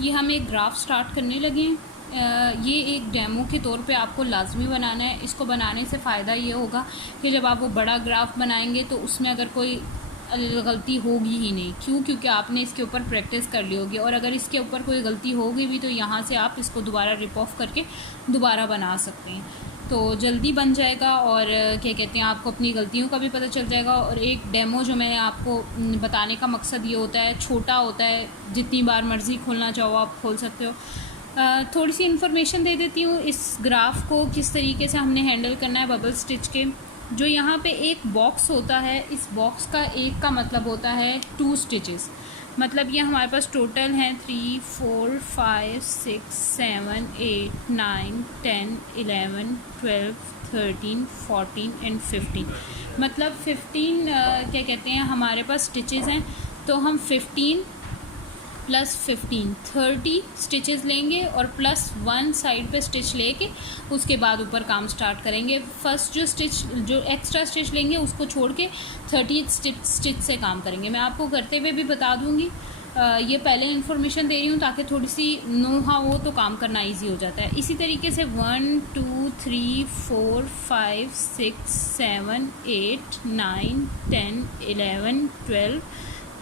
ये हम एक ग्राफ स्टार्ट करने लगे हैं। ये एक डेमो के तौर पे आपको लाजमी बनाना है। इसको बनाने से फ़ायदा ये होगा कि जब आप वो बड़ा ग्राफ बनाएंगे तो उसमें अगर कोई गलती होगी ही नहीं। क्यों? क्योंकि आपने इसके ऊपर प्रैक्टिस कर ली होगी, और अगर इसके ऊपर कोई गलती होगी भी तो यहाँ से आप इसको दोबारा रिप ऑफ करके दोबारा बना सकते हैं, तो जल्दी बन जाएगा। और क्या कहते हैं, आपको अपनी गलतियों का भी पता चल जाएगा। और एक डेमो जो मैंने आपको बताने का मकसद ये होता है, छोटा होता है, जितनी बार मर्ज़ी खोलना चाहो आप खोल सकते हो। थोड़ी सी इन्फॉर्मेशन दे देती हूँ इस ग्राफ को किस तरीके से हमने हैंडल करना है बबल स्टिच के। जो यहाँ पे एक बॉक्स होता है, इस बॉक्स का एक का मतलब होता है 2 स्टिचेस। मतलब ये हमारे पास टोटल हैं 3, 4, 5, 6, 7, 8, 9, 10, 11, 12, 13, 14 एंड 15। मतलब 15 क्या कहते हैं हमारे पास स्टिचेस हैं। तो हम 15 प्लस 15 30 स्टिचेस लेंगे और प्लस 1 साइड पे स्टिच लेके उसके बाद ऊपर काम स्टार्ट करेंगे। फर्स्ट जो एक्स्ट्रा स्टिच लेंगे उसको छोड़ के 30 स्टिच से काम करेंगे। मैं आपको करते हुए भी बता दूंगी, ये पहले इन्फॉर्मेशन दे रही हूँ ताकि थोड़ी सी नो हाउ हो तो काम करना इजी हो जाता है। इसी तरीके से 1 2 3 4 5 6 7 8 9 10 11 12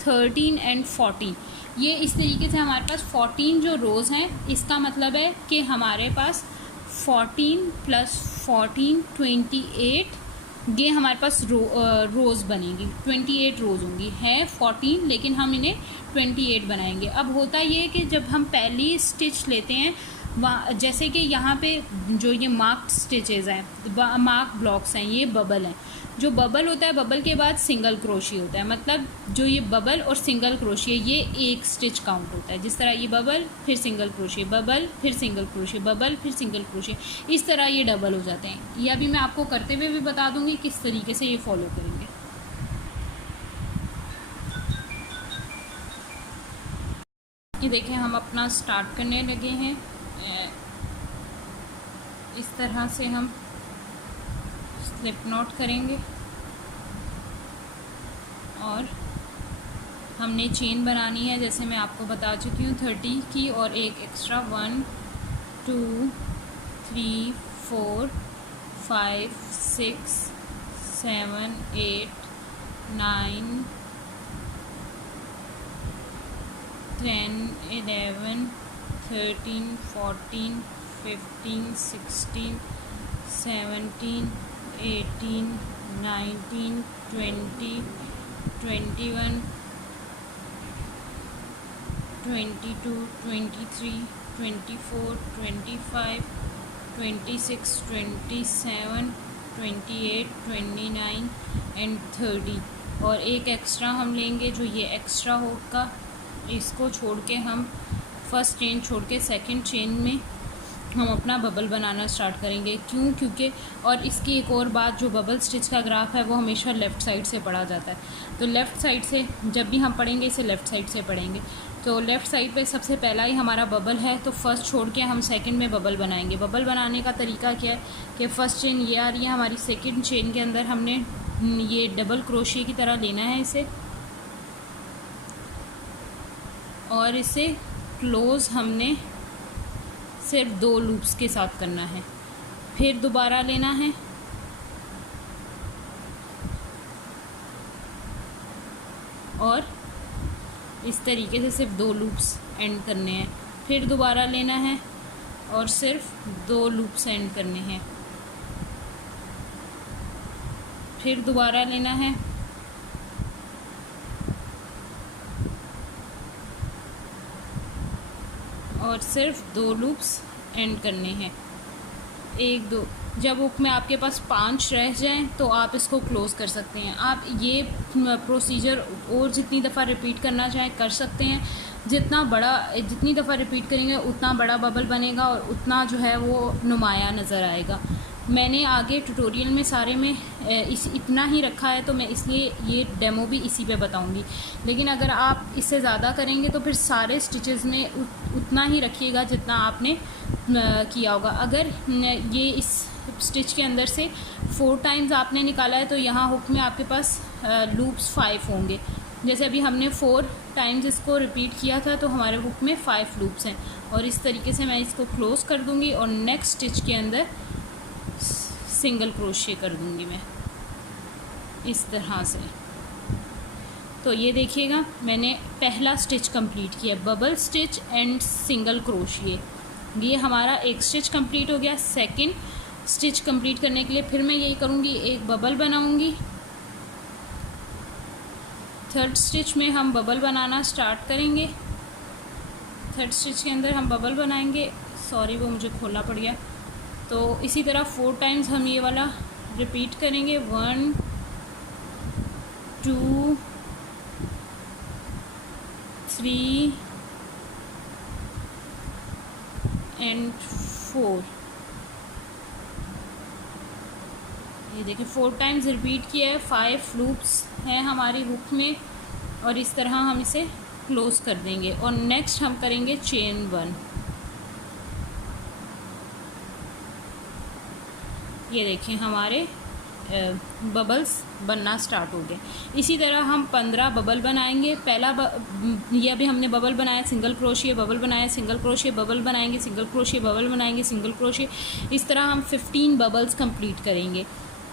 13 एंड 14। ये इस तरीके से हमारे पास 14 जो रोज़ हैं। इसका मतलब है कि हमारे पास 14 प्लस 14 28, ये हमारे पास रोज़ बनेंगी। 28 रोज़ होंगी, है 14 लेकिन हम इन्हें 28 बनाएंगे। अब होता ये है कि जब हम पहली स्टिच लेते हैं वहाँ, जैसे कि यहाँ पे जो ये मार्क्ड स्टिचेस हैं, मार्क ब्लॉक्स हैं, ये बबल हैं। जो बबल होता है, बबल के बाद सिंगल क्रोशिया होता है। मतलब जो ये बबल और सिंगल क्रोशिया, ये एक स्टिच काउंट होता है। जिस तरह ये बबल फिर सिंगल क्रोशिया, बबल फिर सिंगल क्रोशिया, बबल फिर सिंगल क्रोशिया, इस तरह ये डबल हो जाते हैं। ये अभी मैं आपको करते हुए भी बता दूंगी किस तरीके से ये फॉलो करेंगे। ये देखें, हम अपना स्टार्ट करने लगे हैं। इस तरह से हम स्लिप नॉट करेंगे और हमने चेन बनानी है, जैसे मैं आपको बता चुकी हूँ 30 की, और एक एक्स्ट्रा 1 2 3 4 5 6 7 8 9 10 11 13 14 15 16 17 18 19 20 21 22 23 24 25 26 27 28 29 एंड 30। और एक एक्स्ट्रा हम लेंगे, जो ये एक्स्ट्रा होगा इसको छोड़ के हम फर्स्ट चेन छोड़ के सेकंड चेन में हम अपना बबल बनाना स्टार्ट करेंगे। क्यों? क्योंकि और इसकी एक और बात, जो बबल स्टिच का ग्राफ है वो हमेशा लेफ़्ट साइड से पढ़ा जाता है। तो लेफ़्ट साइड से जब भी हम पढ़ेंगे इसे लेफ़्ट साइड से पढ़ेंगे। तो लेफ़्ट साइड पे सबसे पहला ही हमारा बबल है, तो फर्स्ट छोड़ के हम सेकंड में बबल बनाएंगे। बबल बनाने का तरीका क्या है कि फ़र्स्ट चेन ये आ रही है हमारी, सेकंड चेन के अंदर हमने ये डबल क्रोशिया की तरह लेना है इसे, और इसे क्लोज़ हमने सिर्फ 2 लूप्स के साथ करना है। फिर दोबारा लेना है और इस तरीके से सिर्फ 2 लूप्स एंड करने हैं। फिर दोबारा लेना है और सिर्फ 2 लूप्स एंड करने हैं। फिर दोबारा लेना है और सिर्फ 2 लूप्स एंड करने हैं। 1 2, जब हुक में आपके पास 5 रह जाएं तो आप इसको क्लोज़ कर सकते हैं। आप ये प्रोसीजर और जितनी दफ़ा रिपीट करना चाहें कर सकते हैं। जितनी दफ़ा रिपीट करेंगे उतना बड़ा बबल बनेगा और उतना जो है वो नुमाया नज़र आएगा। मैंने आगे ट्यूटोरियल में सारे में इतना ही रखा है, तो मैं इसलिए ये डेमो भी इसी पे बताऊंगी। लेकिन अगर आप इससे ज़्यादा करेंगे तो फिर सारे स्टिचेस में उतना ही रखिएगा जितना आपने किया होगा। अगर ये इस स्टिच के अंदर से 4 टाइम्स आपने निकाला है तो यहाँ हुक में आपके पास लूप्स 5 होंगे। जैसे अभी हमने 4 टाइम्स इसको रिपीट किया था तो हमारे हुक में 5 लूप्स हैं। और इस तरीके से मैं इसको क्लोज़ कर दूँगी और नेक्स्ट स्टिच के अंदर सिंगल क्रोशिया कर दूँगी मैं इस तरह से। तो ये देखिएगा मैंने पहला स्टिच कंप्लीट किया, bubble stitch and single crochet. ये हमारा एक स्टिच कंप्लीट हो गया। सेकंड स्टिच कंप्लीट करने के लिए फिर मैं यही करूँगी, एक बबल बनाऊँगी। थर्ड स्टिच में हम बबल बनाना स्टार्ट करेंगे। थर्ड स्टिच के अंदर हम बबल बनाएंगे, सॉरी वो मुझे खोलना पड़ गया। तो इसी तरह 4 टाइम्स हम ये वाला रिपीट करेंगे, 1 2 3 एंड 4। ये देखिए 4 टाइम्स रिपीट किया है, 5 लूप्स हैं हमारी हुक में और इस तरह हम इसे क्लोज़ कर देंगे। और नेक्स्ट हम करेंगे चेन 1। ये देखें हमारे बबल्स बनना स्टार्ट हो गए। इसी तरह हम 15 बबल बनाएंगे। पहला ये अभी हमने बबल बनाया, सिंगल क्रोशिया, बबल बनाया, सिंगल क्रोशिया, बबल बनाएंगे, सिंगल क्रोशिया, बबल बनाएंगे, सिंगल क्रोशिया। इस तरह हम 15 बबल्स कंप्लीट करेंगे।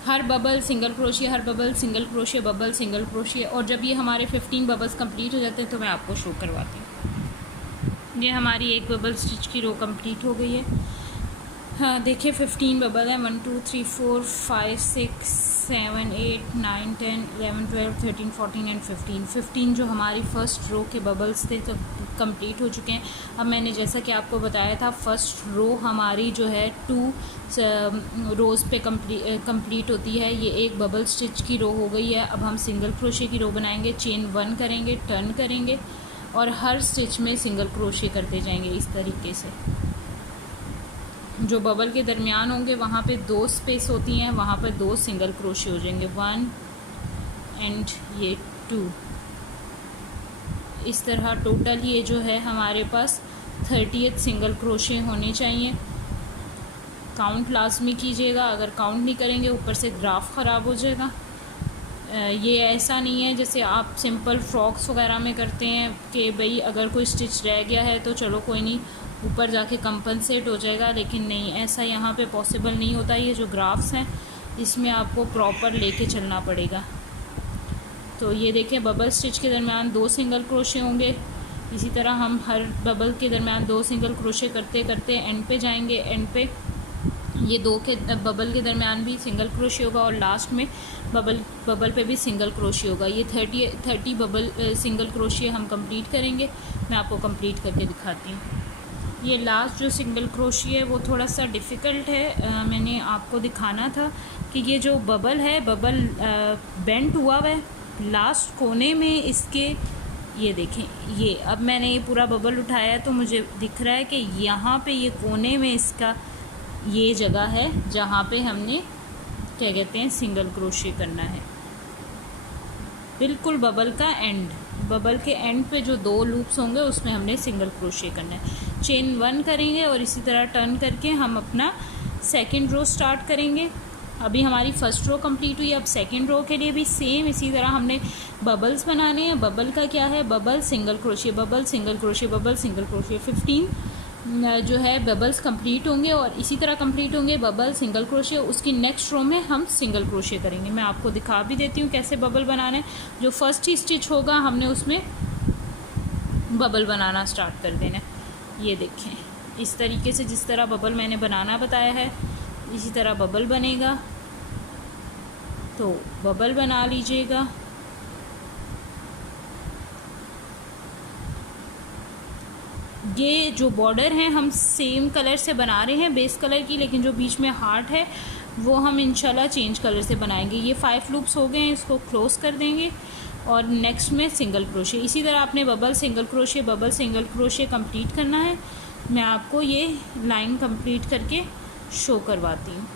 हर बबल सिंगल क्रोशिया, हर बबल सिंगल क्रोशिया, बबल सिंगल क्रोशिया। और जब ये हमारे 15 बबल्स कंप्लीट हो जाते हैं तो मैं आपको शो करवाती हूँ। ये हमारी एक बबल स्टिच की रो कंप्लीट हो गई है। हाँ देखिए 15 बबल है, 1 2 3 4 5 6 7 8 9 10 11 12 13 14 एंड 15 जो हमारी फ़र्स्ट रो के बबल्स थे तो कंप्लीट हो चुके हैं। अब मैंने जैसा कि आपको बताया था फर्स्ट रो हमारी जो है 2 रोज़ पे कंप्लीट होती है। ये एक बबल स्टिच की रो हो गई है। अब हम सिंगल क्रोशिया की रो बनाएंगे, चेन 1 करेंगे, टर्न करेंगे और हर स्टिच में सिंगल क्रोशिया करते जाएंगे इस तरीके से। जो बबल के दरमियान होंगे वहाँ पे 2 स्पेस होती हैं, वहाँ पे 2 सिंगल क्रोशिया हो जाएंगे, 1 एंड ये 2। इस तरह टोटल ये जो है हमारे पास 30th सिंगल क्रोशिया होने चाहिए। काउंट लाजमी कीजिएगा, अगर काउंट नहीं करेंगे ऊपर से ग्राफ ख़राब हो जाएगा। ये ऐसा नहीं है जैसे आप सिंपल फ्रॉक्स वगैरह में करते हैं कि भाई अगर कोई स्टिच रह गया है तो चलो कोई नहीं ऊपर जाके कंपनसेट हो जाएगा, लेकिन नहीं, ऐसा यहाँ पे पॉसिबल नहीं होता। ये जो ग्राफ्स हैं इसमें आपको प्रॉपर लेके चलना पड़ेगा। तो ये देखें बबल स्टिच के दरमियान 2 सिंगल क्रोशिया होंगे। इसी तरह हम हर बबल के दरमियान 2 सिंगल क्रोशिया करते करते एंड पे जाएंगे। एंड पे ये 2 के बबल के दरमियान भी सिंगल क्रोशिया होगा और लास्ट में बबल पे भी सिंगल क्रोशिया होगा। ये 30 बबल सिंगल क्रोशिया हम कंप्लीट करेंगे। मैं आपको कंप्लीट करके दिखाती हूँ। ये लास्ट जो सिंगल क्रोशिया है वो थोड़ा सा डिफ़िकल्ट है। मैंने आपको दिखाना था कि ये जो बबल है, बबल बेंट हुआ है लास्ट कोने में इसके। ये देखें, ये अब मैंने ये पूरा बबल उठाया तो मुझे दिख रहा है कि यहाँ पे ये कोने में इसका ये जगह है जहाँ पे हमने क्या कहते हैं सिंगल क्रोशिया करना है। बिल्कुल बबल का एंड, बबल के एंड पे जो 2 लूप्स होंगे उसमें हमने सिंगल क्रोशिया करना है। चेन 1 करेंगे और इसी तरह टर्न करके हम अपना सेकंड रो स्टार्ट करेंगे। अभी हमारी फर्स्ट रो कंप्लीट हुई, अब सेकंड रो के लिए भी सेम इसी तरह हमने बबल्स बनाने हैं। बबल का क्या है, बबल सिंगल क्रोशिया, बबल सिंगल क्रोशिया, बबल सिंगल क्रोशिया। 15 जो है बबल्स कंप्लीट होंगे और इसी तरह कंप्लीट होंगे बबल सिंगल क्रोशिया। उसकी नेक्स्ट रो में हम सिंगल क्रोशिया करेंगे। मैं आपको दिखा भी देती हूँ कैसे बबल बनाना है। जो फर्स्ट ही स्टिच होगा हमने उसमें बबल बनाना स्टार्ट कर देना है। ये देखें इस तरीके से जिस तरह बबल मैंने बनाना बताया है इसी तरह बबल बनेगा। तो बबल बना लीजिएगा। ये जो बॉर्डर हैं हम सेम कलर से बना रहे हैं, बेस कलर की, लेकिन जो बीच में हार्ट है वो हम इंशाल्लाह चेंज कलर से बनाएंगे। ये 5 लूप्स हो गए हैं, इसको क्लोज़ कर देंगे और नेक्स्ट में सिंगल क्रोशिया। इसी तरह आपने बबल सिंगल क्रोशिया, बबल सिंगल क्रोशिया कंप्लीट करना है। मैं आपको ये लाइन कंप्लीट करके शो करवाती हूँ।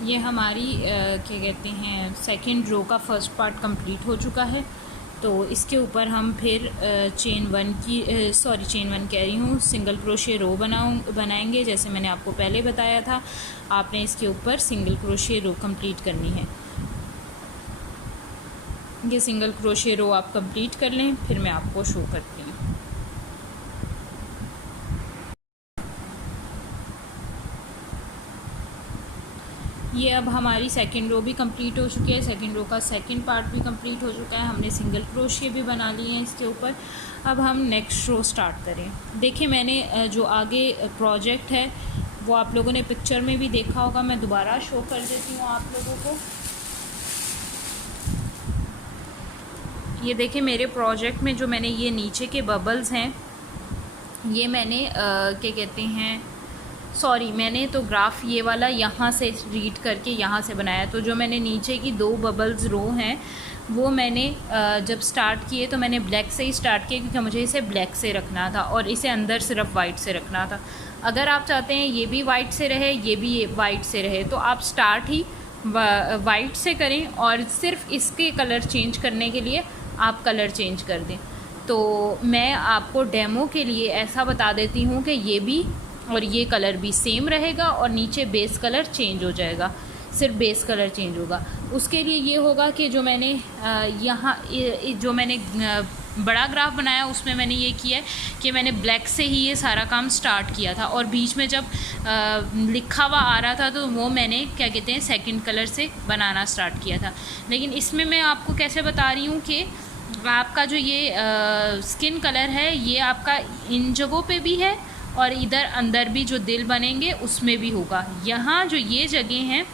ये हमारी क्या कहते हैं सेकंड रो का फर्स्ट पार्ट कंप्लीट हो चुका है। तो इसके ऊपर हम फिर चेन वन कह रही हूँ, सिंगल क्रोशे रो बनाएंगे। जैसे मैंने आपको पहले बताया था, आपने इसके ऊपर सिंगल क्रोशे रो कंप्लीट करनी है। ये सिंगल क्रोशे रो आप कंप्लीट कर लें, फिर मैं आपको शो करती हूँ। ये अब हमारी सेकंड रो भी कंप्लीट हो चुकी है, सेकंड रो का सेकंड पार्ट भी कंप्लीट हो चुका है। हमने सिंगल क्रोशे भी बना लिए हैं इसके ऊपर। अब हम नेक्स्ट रो स्टार्ट करें। देखिए, मैंने जो आगे प्रोजेक्ट है वो आप लोगों ने पिक्चर में भी देखा होगा, मैं दोबारा शो कर देती हूँ आप लोगों को। ये देखिए, मेरे प्रोजेक्ट में जो मैंने ये नीचे के बबल्स हैं, ये मैंने क्या कहते हैं, मैंने तो ग्राफ ये वाला यहाँ से रीड करके यहाँ से बनाया। तो जो मैंने नीचे की 2 बबल्स रो हैं वो मैंने जब स्टार्ट किए तो मैंने ब्लैक से ही स्टार्ट किया, क्योंकि मुझे इसे ब्लैक से रखना था और इसे अंदर सिर्फ वाइट से रखना था। अगर आप चाहते हैं ये भी वाइट से रहे, ये भी वाइट से रहे, तो आप स्टार्ट ही वाइट से करें और सिर्फ इसके कलर चेंज करने के लिए आप कलर चेंज कर दें। तो मैं आपको डेमो के लिए ऐसा बता देती हूँ कि ये भी और ये कलर भी सेम रहेगा और नीचे बेस कलर चेंज हो जाएगा, सिर्फ बेस कलर चेंज होगा। उसके लिए ये होगा कि जो मैंने जो मैंने बड़ा ग्राफ बनाया उसमें मैंने ये किया है कि मैंने ब्लैक से ही ये सारा काम स्टार्ट किया था और बीच में जब लिखा हुआ आ रहा था तो वो मैंने क्या कहते हैं सेकंड कलर से बनाना स्टार्ट किया था। लेकिन इसमें मैं आपको कैसे बता रही हूँ कि आपका जो ये स्किन कलर है ये आपका इन जगहों पे भी है और इधर अंदर भी जो दिल बनेंगे उसमें भी होगा। यहाँ जो ये जगह हैं,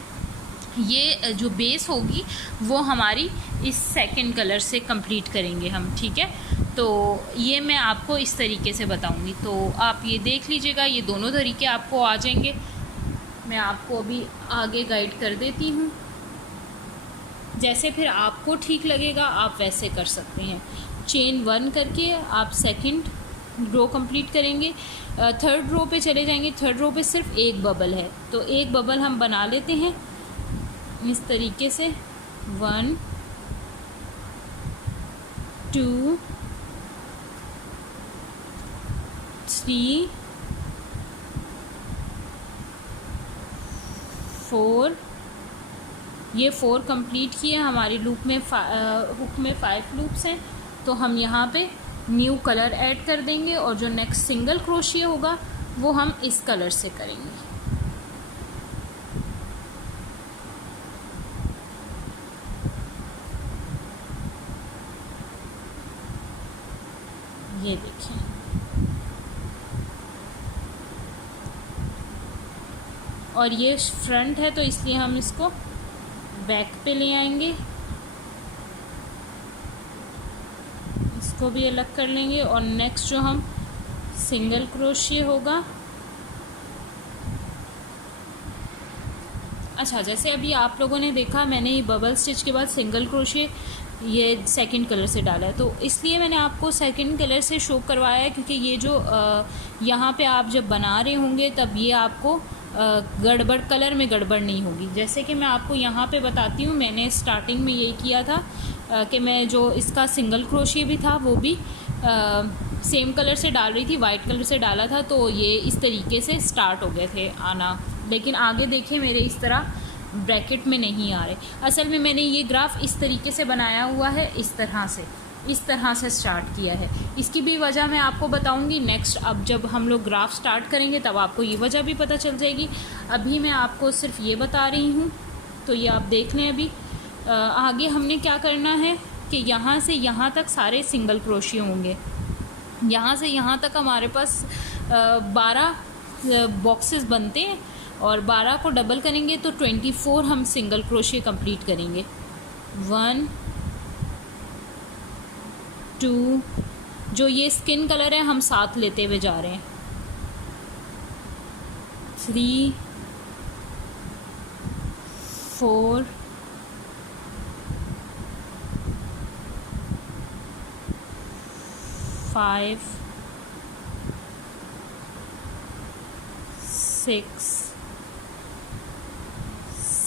ये जो बेस होगी वो हमारी इस सेकंड कलर से कंप्लीट करेंगे हम, ठीक है। तो ये मैं आपको इस तरीके से बताऊंगी, तो आप ये देख लीजिएगा, ये दोनों तरीके आपको आ जाएंगे। मैं आपको अभी आगे गाइड कर देती हूँ, जैसे फिर आपको ठीक लगेगा आप वैसे कर सकते हैं। चेन 1 करके आप सेकंड रो कंप्लीट करेंगे, थर्ड रो पे चले जाएंगे। थर्ड रो पे सिर्फ एक बबल है, तो एक बबल हम बना लेते हैं इस तरीके से। 1 2 3 4, ये 4 कंप्लीट किए। हमारी लूप में हुक में 5 लूप्स हैं, तो हम यहाँ पे न्यू कलर ऐड कर देंगे और जो नेक्स्ट सिंगल क्रोशिया होगा वो हम इस कलर से करेंगे। ये देखें, और ये फ्रंट है तो इसलिए हम इसको बैक पे ले आएंगे, इसको भी अलग कर लेंगे। और नेक्स्ट जो हम सिंगल क्रोशिया होगा, अच्छा जैसे अभी आप लोगों ने देखा मैंने ये बबल स्टिच के बाद सिंगल क्रोशिया ये सेकंड कलर से डाला है, तो इसलिए मैंने आपको सेकंड कलर से शो करवाया है, क्योंकि ये जो यहाँ पे आप जब बना रहे होंगे तब ये आपको गड़बड़ कलर में गड़बड़ नहीं होगी। जैसे कि मैं आपको यहाँ पे बताती हूँ, मैंने स्टार्टिंग में यही किया था कि मैं जो इसका सिंगल क्रोशिया भी था वो भी सेम कलर से डाल रही थी, वाइट कलर से डाला था, तो ये इस तरीके से स्टार्ट हो गए थे आना। लेकिन आगे देखें मेरे इस तरह ब्रैकेट में नहीं आ रहे। असल में मैंने ये ग्राफ इस तरीके से बनाया हुआ है, इस तरह से स्टार्ट किया है। इसकी भी वजह मैं आपको बताऊंगी नेक्स्ट, अब जब हम लोग ग्राफ स्टार्ट करेंगे तब आपको ये वजह भी पता चल जाएगी। अभी मैं आपको सिर्फ ये बता रही हूँ, तो ये आप देख लें। अभी आगे हमने क्या करना है कि यहाँ से यहाँ तक सारे सिंगल क्रोशिया होंगे। यहाँ से यहाँ तक हमारे पास 12 बॉक्सेस बनते हैं और 12 को डबल करेंगे तो 24 हम सिंगल क्रोशिया कंप्लीट करेंगे। 1 2, जो ये स्किन कलर है हम साथ लेते हुए जा रहे हैं। 3 4 5 6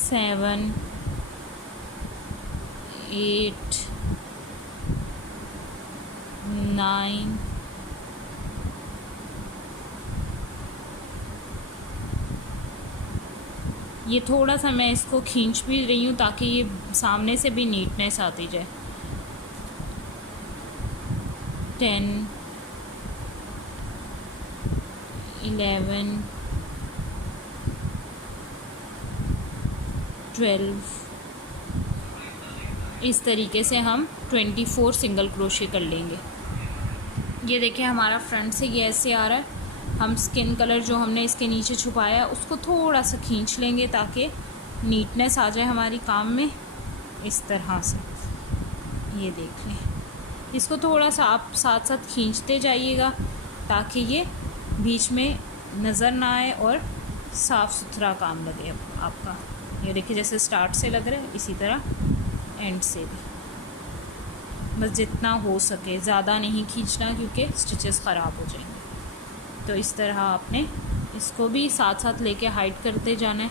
7 8 9, ये थोड़ा सा मैं इसको खींच भी रही हूँ ताकि ये सामने से भी नीटनेस आती जाए। 10, 11, 12, इस तरीके से हम 24 सिंगल क्रोशे कर लेंगे। ये देखिए हमारा फ्रंट से ये ऐसे आ रहा है। हम स्किन कलर जो हमने इसके नीचे छुपाया उसको थोड़ा सा खींच लेंगे ताकि नीटनेस आ जाए हमारी काम में, इस तरह से। ये देख लें, इसको थोड़ा सा आप साथ साथ खींचते जाइएगा ताकि ये बीच में नज़र ना आए और साफ़ सुथरा काम लगे आपका। ये देखिए जैसे स्टार्ट से लग रहा है इसी तरह एंड से भी, बस जितना हो सके, ज़्यादा नहीं खींचना क्योंकि स्टिचेस ख़राब हो जाएंगे। तो इस तरह आपने इसको भी साथ साथ लेके हाइड करते जाना है।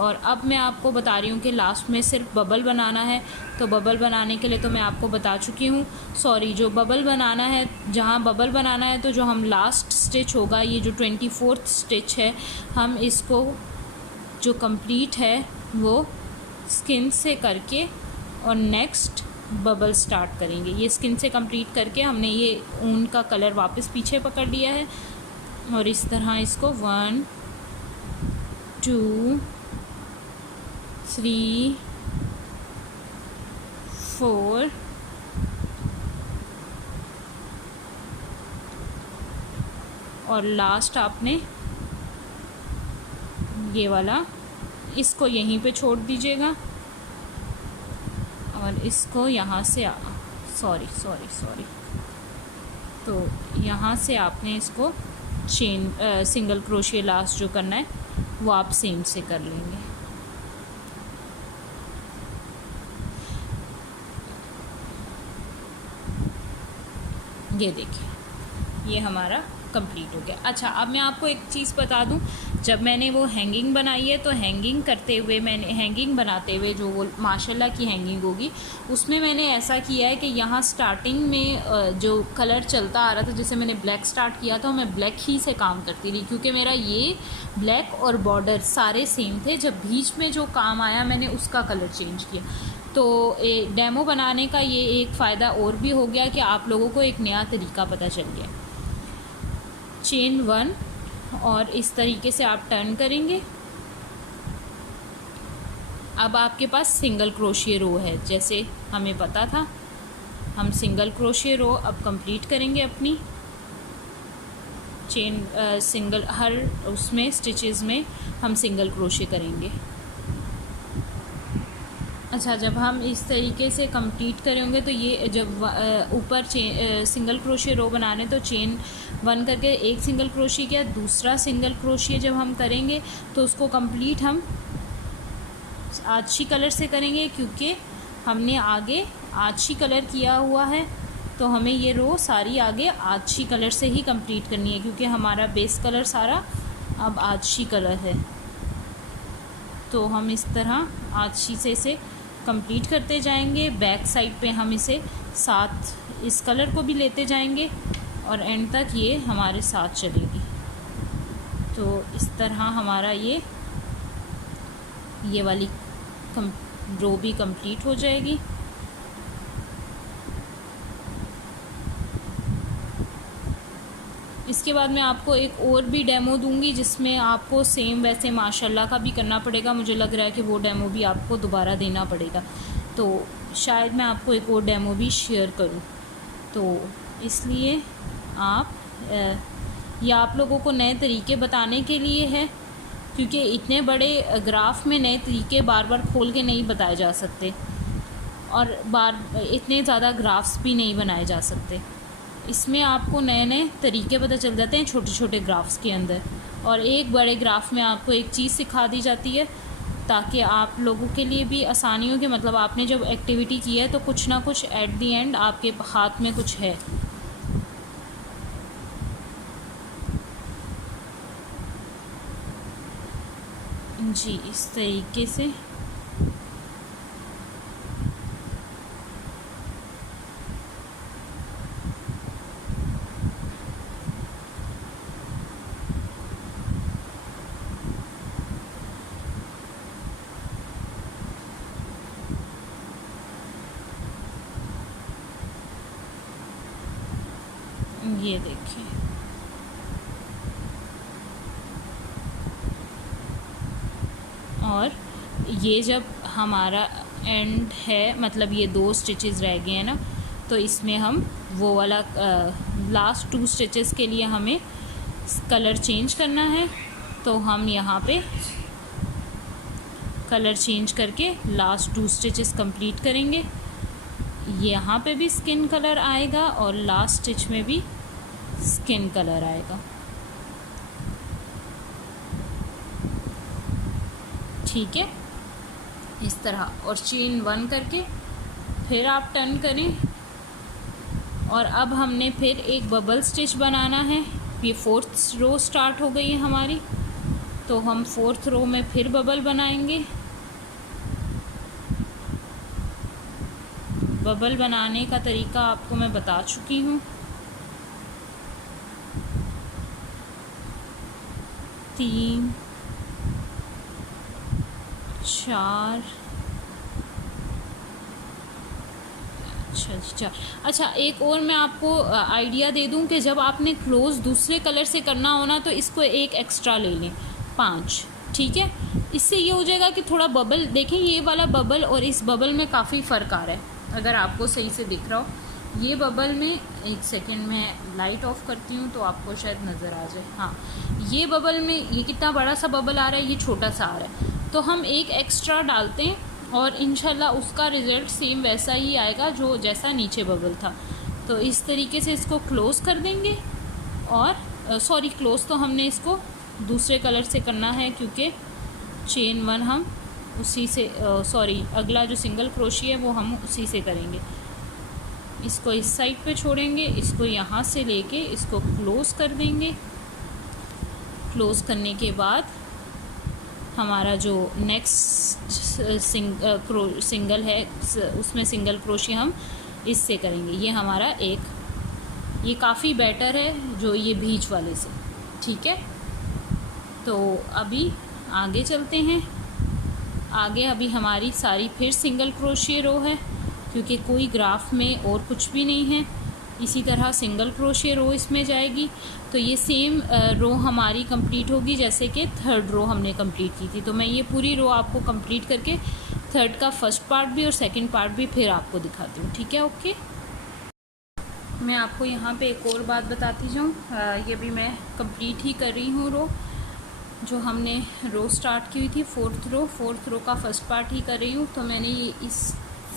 और अब मैं आपको बता रही हूँ कि लास्ट में सिर्फ बबल बनाना है। तो बबल बनाने के लिए तो मैं आपको बता चुकी हूँ, सॉरी, जो बबल बनाना है, जहाँ बबल बनाना है तो जो हम लास्ट स्टिच होगा, ये जो 24th स्टिच है, हम इसको जो कंप्लीट है वो स्किन से करके और नेक्स्ट बबल स्टार्ट करेंगे। ये स्किन से कंप्लीट करके हमने ये ऊन का कलर वापस पीछे पकड़ लिया है और इस तरह इसको 1, 2, 3, 4 और लास्ट आपने ये वाला इसको यहीं पे छोड़ दीजिएगा और इसको यहाँ से सॉरी, तो यहाँ से आपने इसको चेन सिंगल क्रोशिया लास्ट जो करना है वो आप सेम से कर लेंगे। ये देखिए ये हमारा कंप्लीट हो गया। अच्छा, अब मैं आपको एक चीज़ बता दूं, जब मैंने वो हैंगिंग बनाई है तो हैंगिंग करते हुए मैंने हैंगिंग बनाते हुए जो वो माशाल्लाह की हैंगिंग होगी उसमें मैंने ऐसा किया है कि यहाँ स्टार्टिंग में जो कलर चलता आ रहा था, जैसे मैंने ब्लैक स्टार्ट किया था, मैं ब्लैक ही से काम करती रही क्योंकि मेरा ये ब्लैक और बॉर्डर सारे सेम थे। जब बीच में जो काम आया मैंने उसका कलर चेंज किया। तो डेमो बनाने का ये एक फ़ायदा और भी हो गया कि आप लोगों को एक नया तरीका पता चल गया। चेन 1 और इस तरीके से आप टर्न करेंगे। अब आपके पास सिंगल क्रोशिया रो है, जैसे हमें पता था। हम सिंगल क्रोशिया रो अब कंप्लीट करेंगे अपनी चेन सिंगल, हर उसमें स्टिचेस में हम सिंगल क्रोशिया करेंगे। अच्छा, जब हम इस तरीके से कंप्लीट करेंगे तो ये जब ऊपर सिंगल क्रोशिया रो बनाने तो चेन 1 करके एक सिंगल क्रोशिया किया, दूसरा सिंगल क्रोशिया जब हम करेंगे तो उसको कंप्लीट हम आछी कलर से करेंगे क्योंकि हमने आगे आछी कलर किया हुआ है। तो हमें ये रो सारी आगे आछी कलर से ही कंप्लीट करनी है क्योंकि हमारा बेस कलर सारा अब आछी कलर है। तो हम इस तरह आछी से कंप्लीट करते जाएंगे। बैक साइड पे हम इसे साथ इस कलर को भी लेते जाएंगे और एंड तक ये हमारे साथ चलेगी। तो इस तरह हमारा ये वाली रो भी कंप्लीट हो जाएगी। इसके बाद मैं आपको एक और भी डेमो दूंगी जिसमें आपको सेम वैसे माशाल्लाह का भी करना पड़ेगा। मुझे लग रहा है कि वो डेमो भी आपको दोबारा देना पड़ेगा, तो शायद मैं आपको एक और डेमो भी शेयर करूं। तो इसलिए ये आप लोगों को नए तरीके बताने के लिए है क्योंकि इतने बड़े ग्राफ में नए तरीके बार बार खोल के नहीं बताए जा सकते और इतने ज़्यादा ग्राफ्स भी नहीं बनाए जा सकते। इसमें आपको नए नए तरीके पता चल जाते हैं छोटे छोटे ग्राफ्स के अंदर, और एक बड़े ग्राफ में आपको एक चीज़ सिखा दी जाती है ताकि आप लोगों के लिए भी आसानी हो कि मतलब आपने जब एक्टिविटी की है तो कुछ ना कुछ एट दी एंड आपके हाथ में कुछ है। जी, इस तरीके से ये देखिए, और ये जब हमारा एंड है, मतलब ये 2 स्टिचेस रह गए हैं ना, तो इसमें हम वो वाला लास्ट 2 स्टिचेस के लिए हमें कलर चेंज करना है। तो हम यहाँ पे कलर चेंज करके लास्ट 2 स्टिचेस कंप्लीट करेंगे। यहाँ पे भी स्किन कलर आएगा और लास्ट स्टिच में भी स्किन कलर आएगा। ठीक है, इस तरह, और चेन 1 करके फिर आप टर्न करें। और अब हमने फिर एक बबल स्टिच बनाना है। ये 4th रो स्टार्ट हो गई है हमारी, तो हम 4th रो में फिर बबल बनाएंगे। बबल बनाने का तरीका आपको मैं बता चुकी हूँ। 3 4, अच्छा, एक और मैं आपको आइडिया दे दूं कि जब आपने क्लोज दूसरे कलर से करना हो ना, तो इसको एक एक्स्ट्रा ले लें, 5। ठीक है, इससे ये हो जाएगा कि थोड़ा बबल, देखें ये वाला बबल और इस बबल में काफ़ी फ़र्क आ रहा है, अगर आपको सही से दिख रहा हो। ये बबल में, एक सेकेंड में लाइट ऑफ करती हूँ तो आपको शायद नज़र आ जाए। हाँ, ये बबल में ये कितना बड़ा सा बबल आ रहा है, ये छोटा सा आ रहा है, तो हम एक एक्स्ट्रा डालते हैं और इंशाल्लाह उसका रिज़ल्ट सेम वैसा ही आएगा जो जैसा नीचे बबल था। तो इस तरीके से इसको क्लोज़ कर देंगे। और सॉरी, क्लोज़ तो हमने इसको दूसरे कलर से करना है, क्योंकि चेन 1 हम उसी से, सॉरी, अगला जो सिंगल क्रोशिया है वो हम उसी से करेंगे। इसको इस साइड पे छोड़ेंगे, इसको यहाँ से लेके इसको क्लोज़ कर देंगे। क्लोज़ करने के बाद हमारा जो नेक्स्ट सिंगल है उसमें सिंगल क्रोशिया हम इससे करेंगे। ये हमारा एक, ये काफ़ी बेटर है जो ये बीच वाले से। ठीक है, तो अभी आगे चलते हैं। आगे अभी हमारी सारी फिर सिंगल क्रोशिया रो है, क्योंकि कोई ग्राफ में और कुछ भी नहीं है। इसी तरह सिंगल क्रोशिया रो इसमें जाएगी, तो ये सेम रो हमारी कंप्लीट होगी जैसे कि 3rd रो हमने कंप्लीट की थी। तो मैं ये पूरी रो आपको कंप्लीट करके 3rd का फर्स्ट पार्ट भी और सेकंड पार्ट भी फिर आपको दिखाती हूँ। ठीक है, ओके। मैं आपको यहाँ पे एक और बात बताती जाऊँ, ये भी मैं कंप्लीट ही कर रही हूँ रो, जो हमने रो स्टार्ट की हुई थी 4th रो का फर्स्ट पार्ट ही कर रही हूँ। तो मैंने इस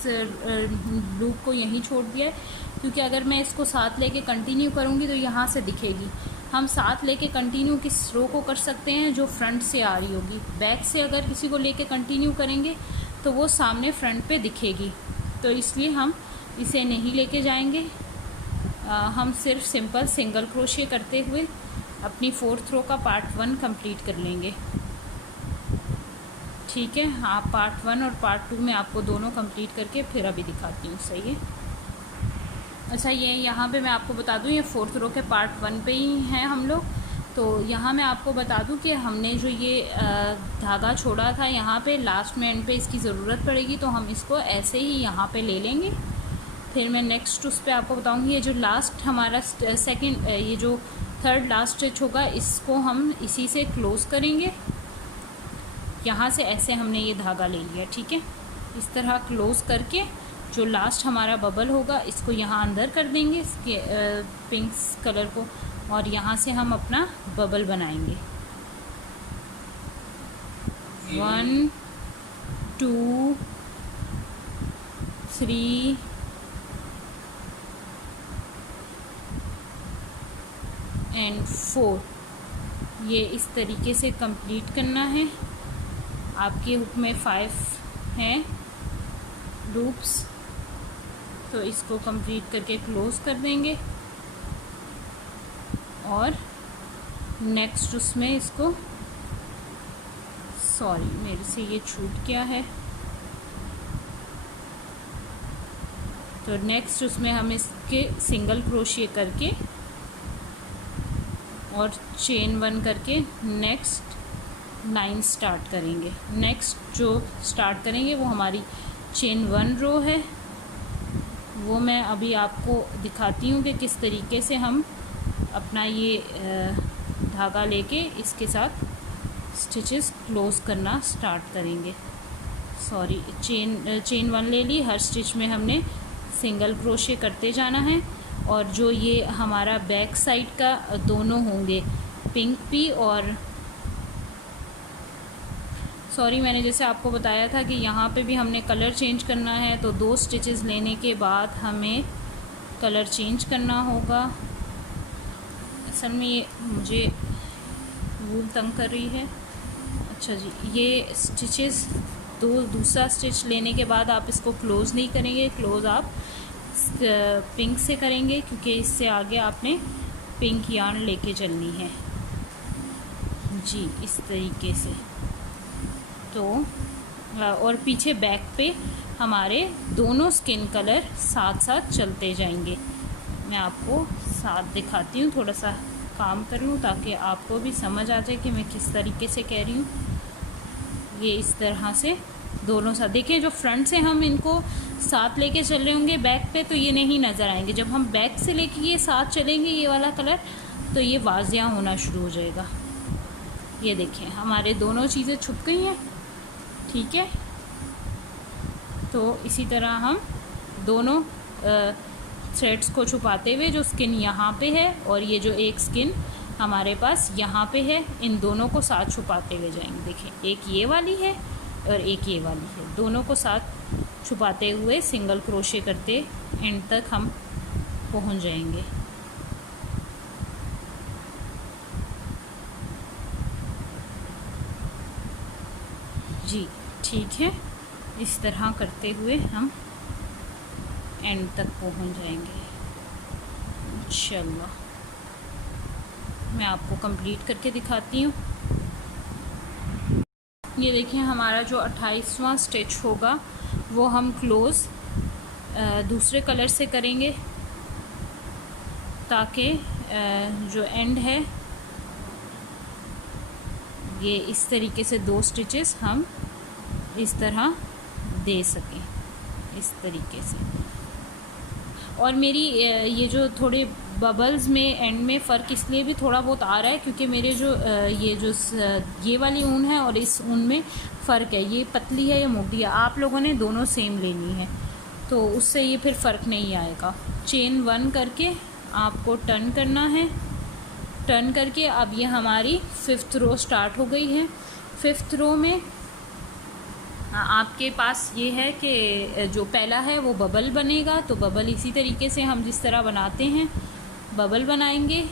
लूप को यहीं छोड़ दिया है, क्योंकि अगर मैं इसको साथ लेके कंटिन्यू करूँगी तो यहाँ से दिखेगी। हम साथ लेके कंटिन्यू किस रो को कर सकते हैं, जो फ्रंट से आ रही होगी। बैक से अगर किसी को लेके कंटिन्यू करेंगे तो वो सामने फ्रंट पे दिखेगी, तो इसलिए हम इसे नहीं लेके जाएंगे। हम सिर्फ सिंपल सिंगल क्रोशिया करते हुए अपनी 4th रो का पार्ट 1 कंप्लीट कर लेंगे। ठीक है, हाँ, पार्ट 1 और पार्ट 2 में आपको दोनों कंप्लीट करके फिर अभी दिखाती हूँ। सही है। अच्छा, ये यहाँ पे मैं आपको बता दूँ, ये 4th रो के पार्ट 1 पे ही हैं हम लोग। तो यहाँ मैं आपको बता दूँ कि हमने जो ये धागा छोड़ा था यहाँ पे लास्ट में एंड पे इसकी ज़रूरत पड़ेगी, तो हम इसको ऐसे ही यहाँ पे ले लेंगे। फिर मैं नेक्स्ट उस पर आपको बताऊँगी। ये जो लास्ट हमारा सेकेंड, ये जो 3rd लास्ट स्टिच होगा, इसको हम इसी से क्लोज़ करेंगे। यहाँ से ऐसे हमने ये धागा ले लिया। ठीक है, इस तरह क्लोज़ करके जो लास्ट हमारा बबल होगा इसको यहाँ अंदर कर देंगे, इसके पिंक कलर को, और यहाँ से हम अपना बबल बनाएंगे। 1 2 3 एंड 4, ये इस तरीके से कंप्लीट करना है। आपके हुक में 5 हैं लूप्स, तो इसको कंप्लीट करके क्लोज़ कर देंगे। और नेक्स्ट उसमें इसको, सॉरी मेरे से ये छूट गया है, तो नेक्स्ट उसमें हम इसके सिंगल क्रोशिया करके और चेन 1 करके नेक्स्ट लाइन स्टार्ट करेंगे। नेक्स्ट जो स्टार्ट करेंगे वो हमारी चेन 1 रो है, वो मैं अभी आपको दिखाती हूँ कि किस तरीके से हम अपना ये धागा लेके इसके साथ स्टिचेस क्लोज़ करना स्टार्ट करेंगे। सॉरी, चेन 1 ले ली, हर स्टिच में हमने सिंगल क्रोशे करते जाना है। और जो ये हमारा बैक साइड का दोनों होंगे, पिंक भी और सॉरी मैंने जैसे आपको बताया था कि यहाँ पे भी हमने कलर चेंज करना है, तो 2 स्टिचेस लेने के बाद हमें कलर चेंज करना होगा। असल में ये मुझे वूल तंग कर रही है। अच्छा जी, ये स्टिचेस दूसरा स्टिच लेने के बाद आप इसको क्लोज़ नहीं करेंगे, क्लोज़ आप पिंक से करेंगे, क्योंकि इससे आगे आपने पिंक यार्न लेके चलनी है जी, इस तरीके से। तो और पीछे बैक पे हमारे दोनों स्किन कलर साथ साथ चलते जाएंगे। मैं आपको साथ दिखाती हूँ, थोड़ा सा काम कर लूँ ताकि आपको भी समझ आ जाए कि मैं किस तरीके से कह रही हूँ। ये इस तरह से दोनों साथ देखें, जो फ्रंट से हम इनको साथ लेके चल रहे होंगे बैक पे, तो ये नहीं नज़र आएंगे। जब हम बैक से लेके ये साथ चलेंगे ये वाला कलर, तो ये वाजिया होना शुरू हो जाएगा। ये देखें, हमारे दोनों चीज़ें छुप गई हैं, ठीक है। तो इसी तरह हम दोनों थ्रेड्स को छुपाते हुए, जो स्किन यहाँ पे है और ये जो एक स्किन हमारे पास यहाँ पे है, इन दोनों को साथ छुपाते हुए जाएंगे। देखें, एक ये वाली है और एक ये वाली है, दोनों को साथ छुपाते हुए सिंगल क्रोशे करते एंड तक हम पहुँच जाएंगे। जी ठीक है, इस तरह करते हुए हम एंड तक पहुंच जाएंगे इंशाल्लाह। मैं आपको कंप्लीट करके दिखाती हूँ। ये देखिए, हमारा जो 28वां स्टिच होगा वो हम क्लोज़ दूसरे कलर से करेंगे, ताकि जो एंड है ये इस तरीके से 2 स्टिचेस हम इस तरह दे सकें, इस तरीके से। और मेरी ये जो थोड़े बबल्स में एंड में फ़र्क इसलिए भी थोड़ा बहुत आ रहा है क्योंकि मेरे जो ये वाली ऊन है और इस ऊन में फ़र्क है, ये पतली है या मोटी है। आप लोगों ने दोनों सेम लेनी है, तो उससे ये फिर फ़र्क नहीं आएगा। चेन 1 करके आपको टर्न करना है। टर्न करके अब ये हमारी 5th रो स्टार्ट हो गई है। 5th रो में आपके पास ये है कि जो पहला है वो बबल बनेगा, तो बबल इसी तरीके से हम जिस तरह बनाते हैं बबल बनाएंगे।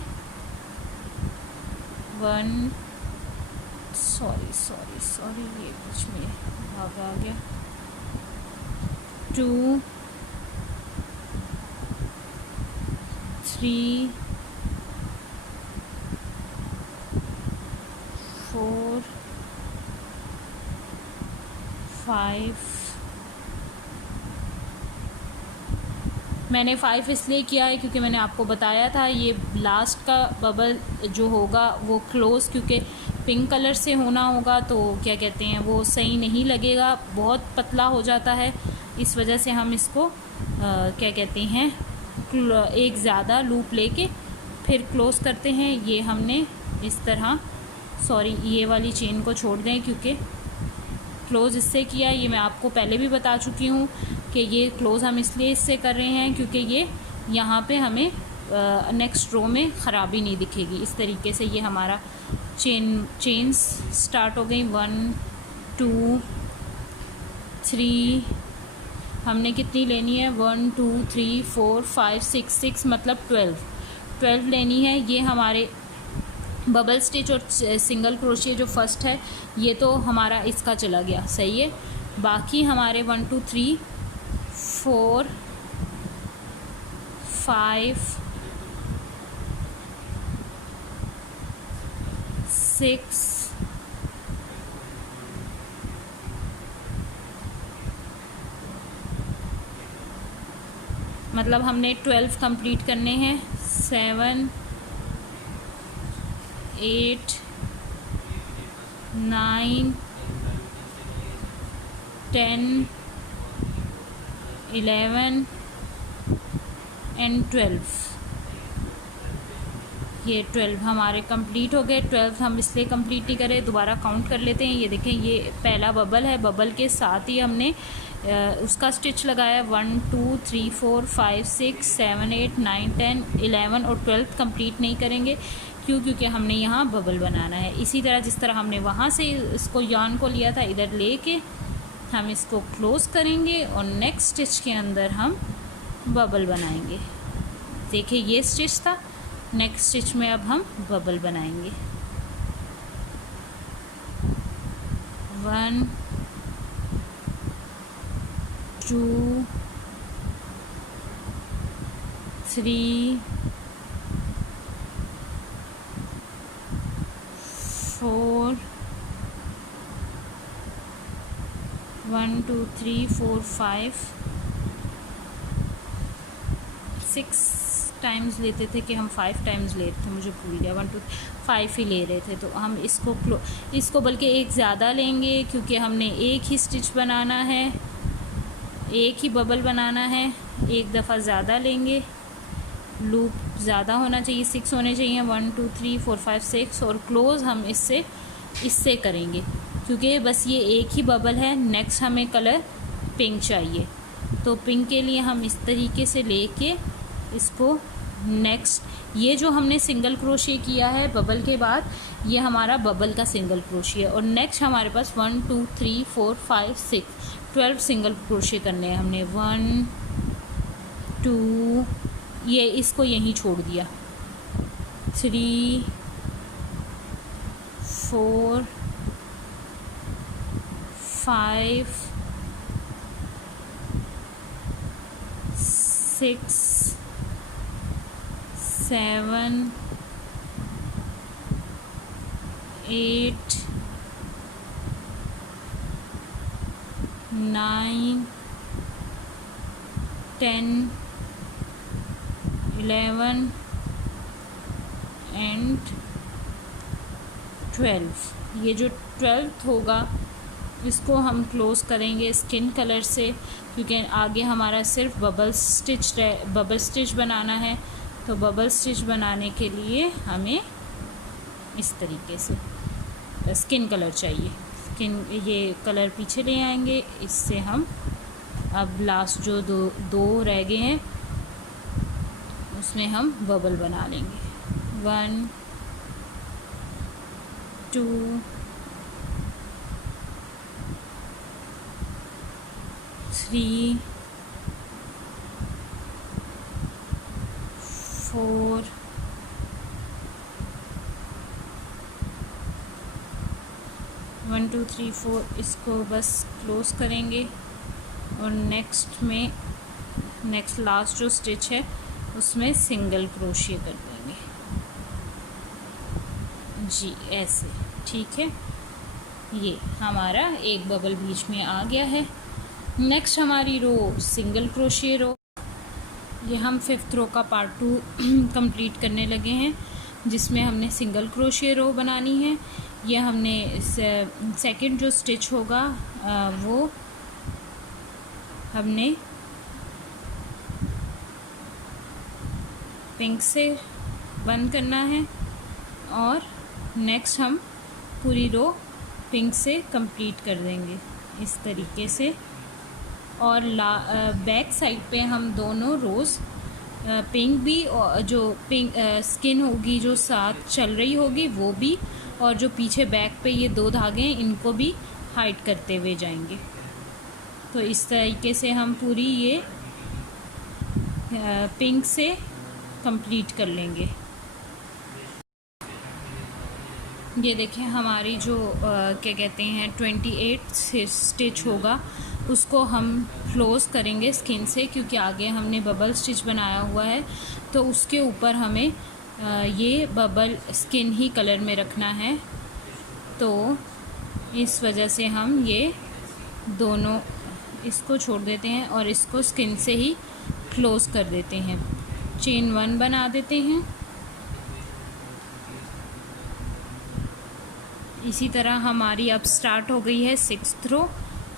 सॉरी ये कुछ में भाग आ गया। 2 3 4 5। मैंने 5 इसलिए किया है क्योंकि मैंने आपको बताया था ये लास्ट का बबल जो होगा वो क्लोज़, क्योंकि पिंक कलर से होना होगा तो क्या कहते हैं वो सही नहीं लगेगा, बहुत पतला हो जाता है। इस वजह से हम इसको क्या कहते हैं एक ज़्यादा लूप लेके फिर क्लोज़ करते हैं। ये हमने इस तरह, सॉरी ये वाली चेन को छोड़ दें क्योंकि क्लोज़ इससे किया, ये मैं आपको पहले भी बता चुकी हूँ कि ये क्लोज़ हम इसलिए इससे कर रहे हैं क्योंकि ये यहाँ पे हमें नेक्स्ट रो में ख़राबी नहीं दिखेगी। इस तरीके से ये हमारा चेन्स स्टार्ट हो गई। 1 2 3, हमने कितनी लेनी है 1 2 3 4 5 6 मतलब 12 लेनी है। ये हमारे बबल स्टिच और सिंगल क्रोशिया जो फर्स्ट है ये तो हमारा इसका चला गया, सही है। बाकी हमारे 1 2 3 4 5 6 मतलब हमने 12 कंप्लीट करने हैं। 7 8 9 10 11 and 12। ये 12 हमारे कंप्लीट हो गए। 12 हम इसलिए कंप्लीट नहीं करें, दोबारा काउंट कर लेते हैं। ये देखें, ये पहला बबल है, बबल के साथ ही हमने उसका स्टिच लगाया। 1 2 3 4 5 6 7 8 9 10 11 और 12 कंप्लीट नहीं करेंगे। क्योंकि हमने यहाँ बबल बनाना है। इसी तरह जिस तरह हमने वहाँ से इसको यार्न को लिया था, इधर लेके हम इसको क्लोज़ करेंगे और नेक्स्ट स्टिच के अंदर हम बबल बनाएंगे। देखिए ये स्टिच था, नेक्स्ट स्टिच में अब हम बबल बनाएंगे। 1 2 3 4 1 2 3 4 5 6 टाइम्स लेते थे कि हम 5 टाइम्स ले रहे थे, मुझे भूल गया। 1 2 5 ही ले रहे थे, तो हम इसको बल्कि एक ज़्यादा लेंगे क्योंकि हमने एक ही स्टिच बनाना है, एक ही बबल बनाना है। एक दफ़ा ज़्यादा लेंगे, लूप ज़्यादा होना चाहिए, 6 होने चाहिए। 1 2 3 4 5 6 और क्लोज़ हम इससे करेंगे क्योंकि बस ये एक ही बबल है। नेक्स्ट हमें कलर पिंक चाहिए, तो पिंक के लिए हम इस तरीके से लेके इसको नेक्स्ट ये जो हमने सिंगल क्रोशे किया है बबल के बाद, ये हमारा बबल का सिंगल क्रोशे है। और नेक्स्ट हमारे पास 1 2 3 4 5 6 12 सिंगल क्रोशे करने हैं हमने। 1 2 ये इसको यहीं छोड़ दिया, 3 4 5 6 7 8 9 10 11 एंड 12। ये जो 12th होगा इसको हम क्लोज़ करेंगे स्किन कलर से, क्योंकि आगे हमारा सिर्फ बबल स्टिच बनाना है। तो बबल स्टिच बनाने के लिए हमें इस तरीके से स्किन कलर चाहिए। ये कलर पीछे ले आएंगे, इससे हम अब लास्ट जो दो रह गए हैं उसमें हम बबल बना लेंगे। 1 2 3 4 1 2 3 4 इसको बस क्लोज़ करेंगे और नेक्स्ट लास्ट जो स्टिच है उसमें सिंगल क्रोशिया कर देंगे जी, ऐसे। ठीक है, ये हमारा एक बबल बीच में आ गया है। नेक्स्ट हमारी रो सिंगल क्रोशिया रो। ये हम 5th रो का पार्ट 2 कंप्लीट करने लगे हैं, जिसमें हमने सिंगल क्रोशिया रो बनानी है। ये हमने सेकंड जो स्टिच होगा वो हमने पिंक से बंद करना है और नेक्स्ट हम पूरी रो पिंक से कंप्लीट कर देंगे इस तरीके से। और बैक साइड पे हम दोनों रोज़ पिंक भी, और जो पिंक स्किन होगी जो साथ चल रही होगी वो भी, और जो पीछे बैक पे ये 2 धागे हैं इनको भी हाइड करते हुए जाएंगे। तो इस तरीके से हम पूरी ये पिंक से कंप्लीट कर लेंगे। ये देखें हमारी जो क्या कहते हैं 28 स्टिच होगा उसको हम क्लोज़ करेंगे स्किन से, क्योंकि आगे हमने बबल स्टिच बनाया हुआ है तो उसके ऊपर हमें ये बबल स्किन ही कलर में रखना है। तो इस वजह से हम ये दोनों इसको छोड़ देते हैं और इसको स्किन से ही क्लोज़ कर देते हैं। चेन 1 बना देते हैं। इसी तरह हमारी अब स्टार्ट हो गई है 6th रो।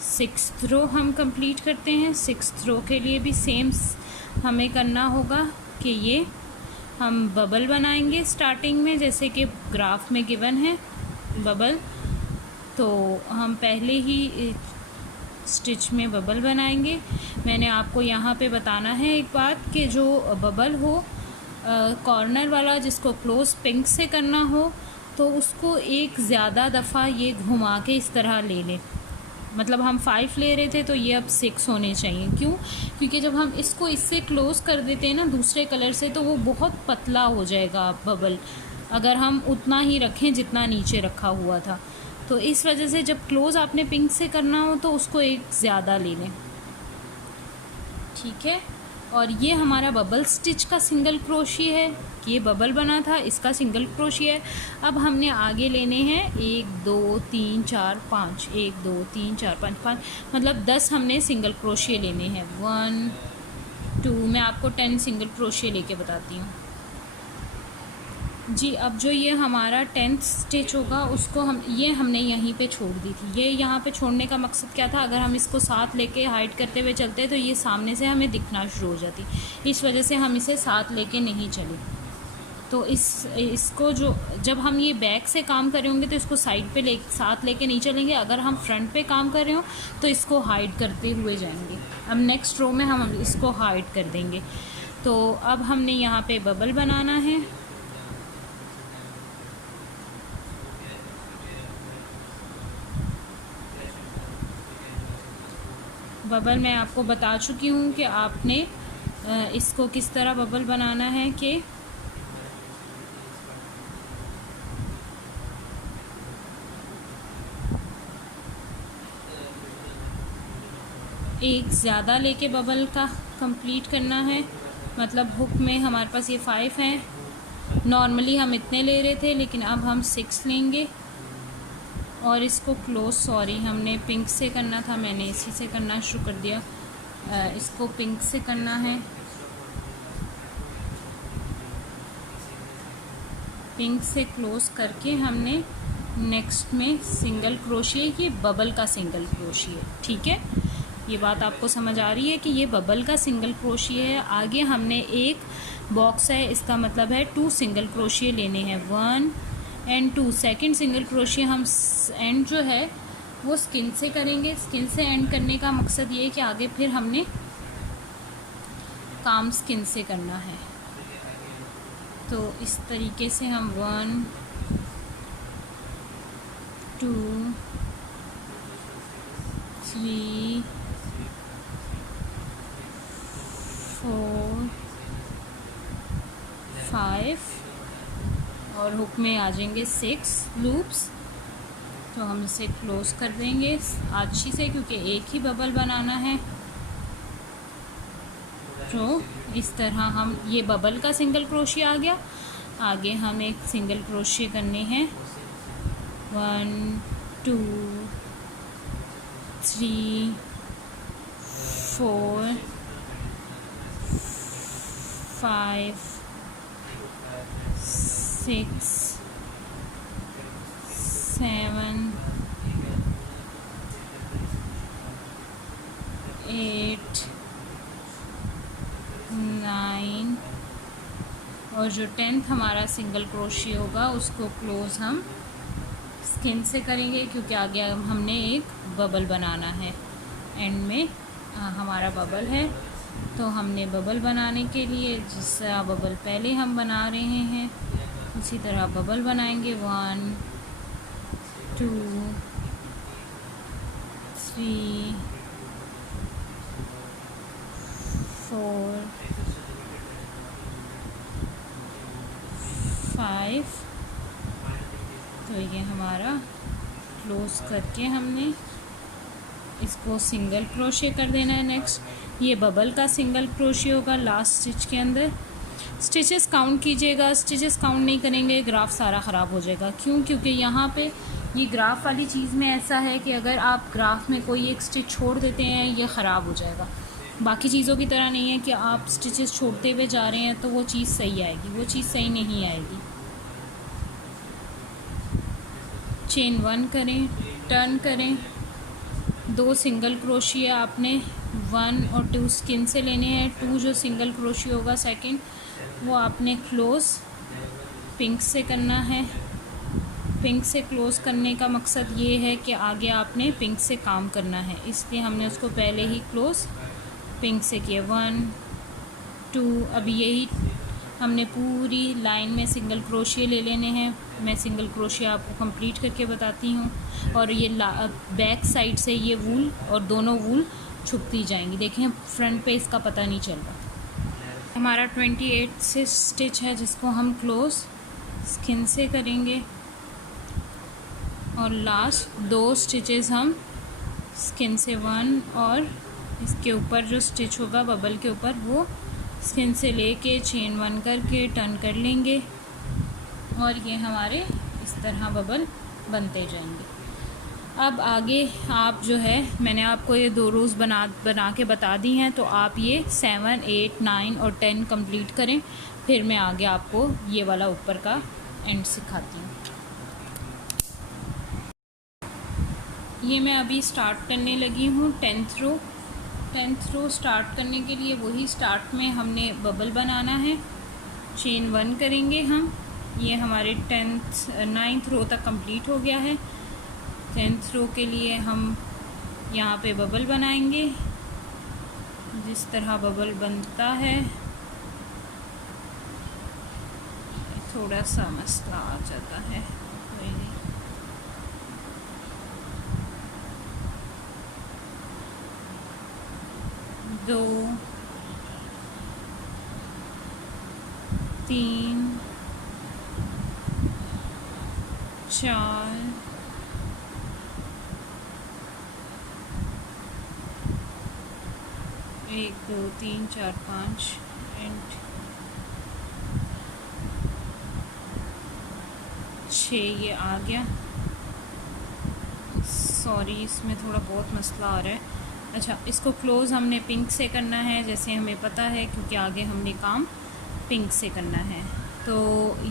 6th रो हम कंप्लीट करते हैं। 6th रो के लिए भी सेम हमें करना होगा कि ये हम बबल बनाएंगे स्टार्टिंग में, जैसे कि ग्राफ में गिवन है बबल। तो हम पहले ही स्टिच में बबल बनाएंगे। मैंने आपको यहाँ पे बताना है एक बात कि जो बबल हो कॉर्नर वाला, जिसको क्लोज पिंक से करना हो तो उसको एक ज़्यादा दफ़ा ये घुमा के इस तरह ले लें। मतलब हम 5 ले रहे थे तो ये अब 6 होने चाहिए। क्यों? क्योंकि जब हम इसको इससे क्लोज़ कर देते हैं ना दूसरे कलर से, तो वो बहुत पतला हो जाएगा बबल, अगर हम उतना ही रखें जितना नीचे रखा हुआ था। तो इस वजह से जब क्लोज़ आपने पिंक से करना हो तो उसको एक ज़्यादा ले लें, ठीक है। और ये हमारा बबल स्टिच का सिंगल क्रोशे है, ये बबल बना था इसका सिंगल क्रोशे है। अब हमने आगे लेने हैं 1 2 3 4 5, 1 2 3 4 5 5, मतलब 10 हमने सिंगल क्रोशे लेने हैं। 1 2, मैं आपको 10 सिंगल क्रोशे लेके बताती हूँ जी। अब जो ये हमारा 10th स्टिच होगा उसको हमने यहीं पे छोड़ दी थी। ये यहाँ पे छोड़ने का मकसद क्या था, अगर हम इसको साथ लेके हाइड करते हुए चलते तो ये सामने से हमें दिखना शुरू हो जाती, इस वजह से हम इसे साथ लेके नहीं चले। तो इसको जब हम ये बैक से काम कर रहे होंगे तो इसको साइड पे साथ लेके नहीं चलेंगे। अगर हम फ्रंट पे काम कर रहे हो तो इसको हाइड करते हुए जाएंगे। अब नेक्स्ट रो में हम इसको हाइड कर देंगे। तो अब हमने यहाँ पे बबल बनाना है। बबल मैं आपको बता चुकी हूँ कि आपने इसको किस तरह बबल बनाना है कि एक ज़्यादा लेके बबल का कंप्लीट करना है। मतलब हुक में हमारे पास ये 5 हैं, नॉर्मली हम इतने ले रहे थे लेकिन अब हम 6 लेंगे। और इसको सॉरी हमने पिंक से करना था, मैंने इसी से करना शुरू कर दिया। इसको पिंक से करना है, पिंक से क्लोज करके हमने नेक्स्ट में सिंगल क्रोशिया, ये बबल का सिंगल क्रोशिया, ठीक है। ये बात आपको समझ आ रही है कि ये बबल का सिंगल क्रोशिया है। आगे हमने एक बॉक्स है, इसका मतलब है 2 सिंगल क्रोशिया लेने हैं, 1 एंड 2। सेकंड सिंगल क्रोशिया हम एंड जो है वो स्किन से करेंगे। स्किन से एंड करने का मकसद ये है कि आगे फिर हमने काम स्किन से करना है। तो इस तरीके से हम 1 2 3 4 5 और हुक में आ जाएंगे 6 लूप्स। तो हम इसे क्लोज कर देंगे अच्छी से, क्योंकि एक ही बबल बनाना है। तो इस तरह हम ये बबल का सिंगल क्रोशिया आ गया। आगे हम एक सिंगल क्रोशिया करने हैं, 1 2 3 4 5 6 7 8 9 और जो 10th हमारा सिंगल क्रोशिया होगा उसको क्लोज हम स्किन से करेंगे, क्योंकि आगे हमने एक बबल बनाना है। एंड में हमारा बबल है, तो हमने बबल बनाने के लिए जिस तरह बबल पहले हम बना रहे हैं उसी तरह बबल बनाएंगे। 1 2 3 4 5। तो ये हमारा क्लोज करके हमने इसको सिंगल क्रोशे कर देना है। नेक्स्ट ये बबल का सिंगल क्रोशे होगा लास्ट स्टिच के अंदर। स्टिचेस काउंट कीजिएगा, स्टिचेस काउंट नहीं करेंगे ग्राफ सारा ख़राब हो जाएगा। क्यों? क्योंकि यहाँ पे ये ग्राफ वाली चीज़ में ऐसा है कि अगर आप ग्राफ में कोई एक स्टिच छोड़ देते हैं ये ख़राब हो जाएगा। बाकी चीज़ों की तरह नहीं है कि आप स्टिचेस छोड़ते हुए जा रहे हैं तो वो चीज़ सही आएगी, वो चीज़ सही नहीं आएगी। चेन 1 करें, टर्न करें, 2 सिंगल क्रोशिया आपने 1 और 2 स्किन से लेने हैं। 2 जो सिंगल क्रोशिया होगा सेकंड वो आपने क्लोज़ पिंक से करना है। पिंक से क्लोज़ करने का मकसद ये है कि आगे आपने पिंक से काम करना है, इसलिए हमने उसको पहले ही क्लोज़ पिंक से किया। 1 2, अब यही हमने पूरी लाइन में सिंगल क्रोशिया ले लेने हैं। मैं सिंगल क्रोशिया आपको कंप्लीट करके बताती हूँ। और ये बैक साइड से ये वूल और दोनों वूल छुपती जाएंगी। देखें फ्रंट पे इसका पता नहीं चल रहा। हमारा 28 से स्टिच है जिसको हम क्लोज स्किन से करेंगे और लास्ट 2 स्टिचेस हम स्किन से 1 और इसके ऊपर जो स्टिच होगा बबल के ऊपर वो स्किन से लेके चेन 1 करके टर्न कर लेंगे और ये हमारे इस तरह बबल बनते जाएंगे। अब आगे आप जो है मैंने आपको ये 2 रोज़ बना के बता दी हैं, तो आप ये 7 8 9 और 10 कंप्लीट करें, फिर मैं आगे आपको ये वाला ऊपर का एंड सिखाती हूँ। ये मैं अभी स्टार्ट करने लगी हूँ 10th रो। 10th रो स्टार्ट करने के लिए वही स्टार्ट में हमने बबल बनाना है, चेन 1 करेंगे हम। ये हमारे 9th रो तक कंप्लीट हो गया है। 10th रो के लिए हम यहाँ पे बबल बनाएंगे जिस तरह बबल बनता है। थोड़ा सा मसला आ जाता है, कोई नहीं। दो 3 4 1 2 3 4 5 एंड 6 ये आ गया। सॉरी इसमें थोड़ा बहुत मसला आ रहा है। अच्छा, इसको क्लोज़ हमने पिंक से करना है जैसे हमें पता है, क्योंकि आगे हमने काम पिंक से करना है। तो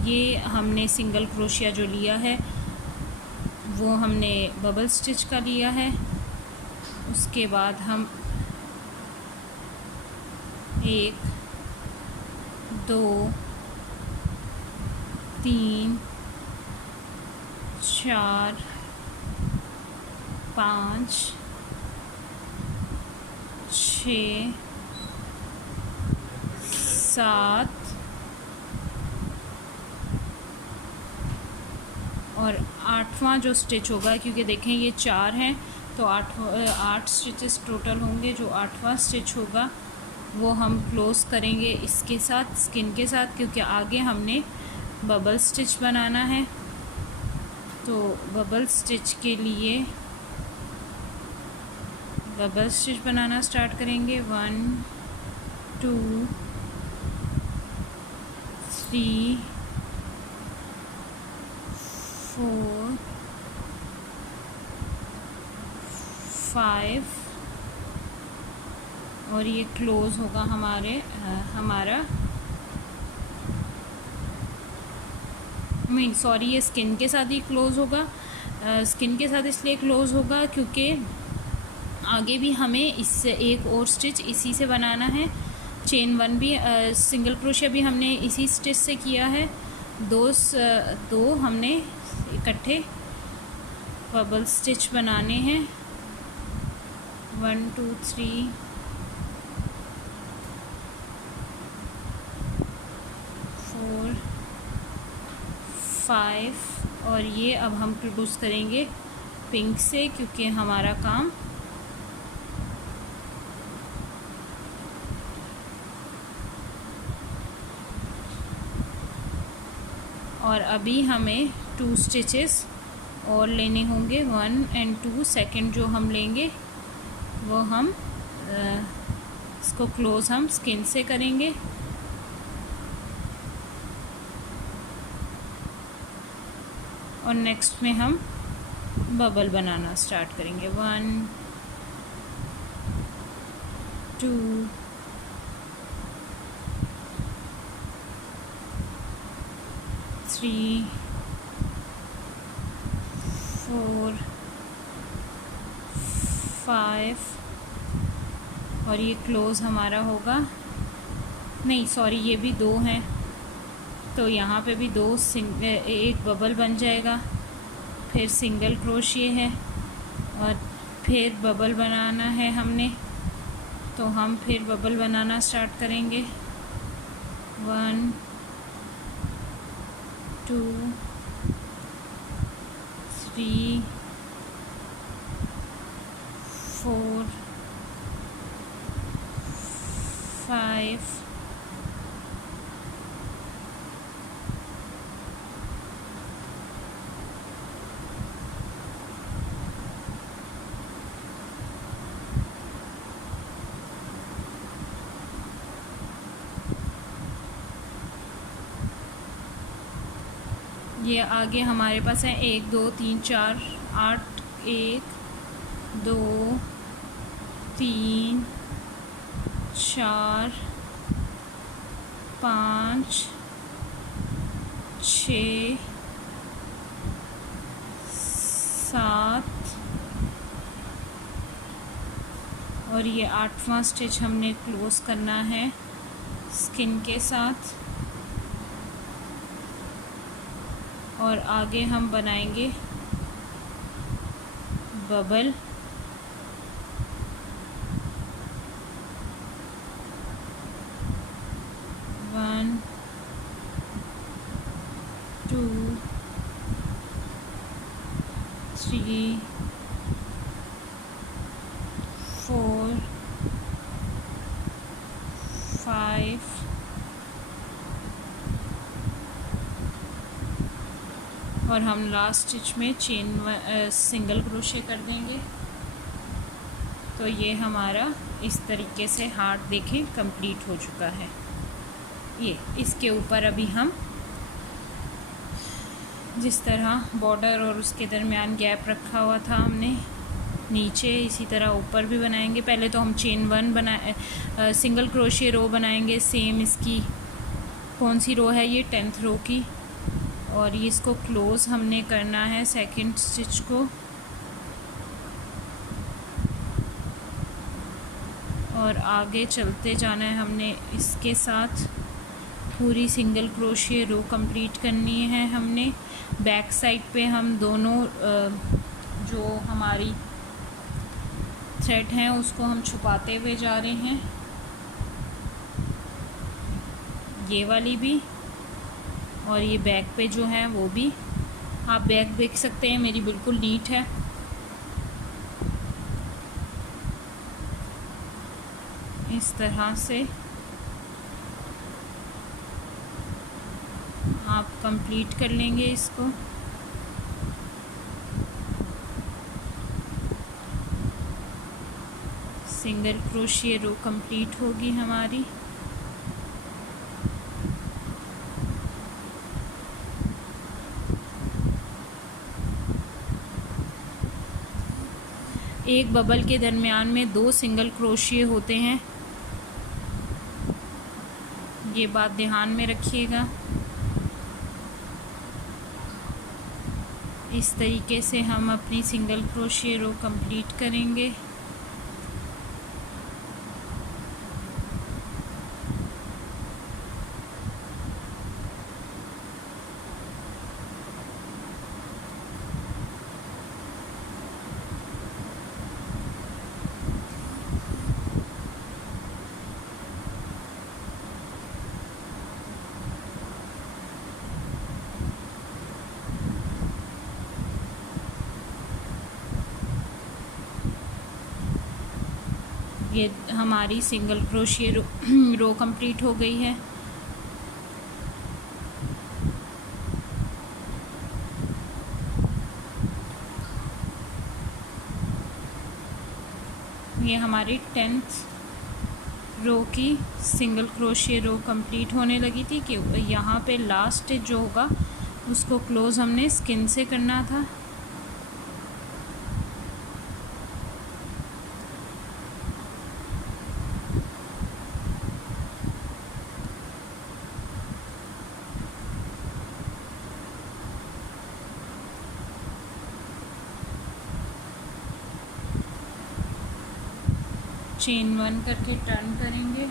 ये हमने सिंगल क्रोशिया जो लिया है वो हमने बबल स्टिच का लिया है। उसके बाद हम 1 2 3 4 5 6 7 और 8वां जो स्टिच होगा, क्योंकि देखें ये 4 हैं तो 8 स्टिचेस टोटल होंगे। जो 8वां स्टिच होगा वो हम क्लोज़ करेंगे इसके साथ, स्किन के साथ, क्योंकि आगे हमने बबल स्टिच बनाना है। तो बबल स्टिच के लिए बबल स्टिच बनाना स्टार्ट करेंगे। 1 2 3 4 5 और ये क्लोज़ होगा हमारा सॉरी ये स्किन के साथ ही क्लोज़ होगा। स्किन के साथ इसलिए क्लोज़ होगा क्योंकि आगे भी हमें इससे एक और स्टिच इसी से बनाना है। चेन 1 भी सिंगल क्रोशिया भी हमने इसी स्टिच से किया है। दो हमने इकट्ठे बबल स्टिच बनाने हैं। 1 2 3 4 5 और ये अब हम क्लोज करेंगे पिंक से, क्योंकि हमारा काम और अभी हमें 2 स्टिचेस और लेने होंगे। 1 और 2 सेकंड जो हम लेंगे वो हम इसको क्लोज हम स्किन से करेंगे। और नेक्स्ट में हम बबल बनाना स्टार्ट करेंगे। 1 2 3 4 5 और ये क्लोज़ हमारा होगा, नहीं सॉरी ये भी 2 हैं, तो यहाँ पे भी एक बबल बन जाएगा, फिर सिंगल क्रोशिए है और फिर बबल बनाना है हमने। तो हम फिर बबल बनाना स्टार्ट करेंगे। 1 2 3 4 5 ये आगे हमारे पास है 1 2 3 4 8 1 2 3 4 5 6 7 और ये 8वां स्टिच हमने क्लोज करना है स्किन के साथ। और आगे हम बनाएंगे बबल। वन 2 3 4 5 और हम लास्ट स्टिच में सिंगल क्रोशे कर देंगे। तो ये हमारा इस तरीके से हार्ट देखें कंप्लीट हो चुका है। ये इसके ऊपर अभी हम जिस तरह बॉर्डर और उसके दरमियान गैप रखा हुआ था हमने नीचे, इसी तरह ऊपर भी बनाएंगे। पहले तो हम चेन 1 सिंगल क्रोशे रो बनाएंगे। सेम इसकी कौन सी रो है, ये 10th रो की। और ये इसको क्लोज़ हमने करना है सेकंड स्टिच को। और आगे चलते जाना है हमने इसके साथ। पूरी सिंगल क्रोशिया रो कंप्लीट करनी है हमने। बैक साइड पे हम दोनों जो हमारी थ्रेड हैं उसको हम छुपाते हुए जा रहे हैं, ये वाली भी और ये बैक पे जो है वो भी। आप बैक देख सकते हैं मेरी बिल्कुल नीट है। इस तरह से आप कंप्लीट कर लेंगे इसको। सिंगल क्रोशिया रो कंप्लीट होगी हमारी। एक बबल के दरमियान में 2 सिंगल क्रोशिया होते हैं, ये बात ध्यान में रखिएगा। इस तरीके से हम अपनी सिंगल क्रोशिया रो कंप्लीट करेंगे। ये हमारी सिंगल क्रोशिया रो कंप्लीट हो गई है। ये हमारी 10th रो की सिंगल क्रोशिया रो कंप्लीट होने लगी थी कि यहाँ पे लास्ट जो होगा उसको क्लोज़ हमने स्किन से करना था। चेन 1 करके टर्न करेंगे।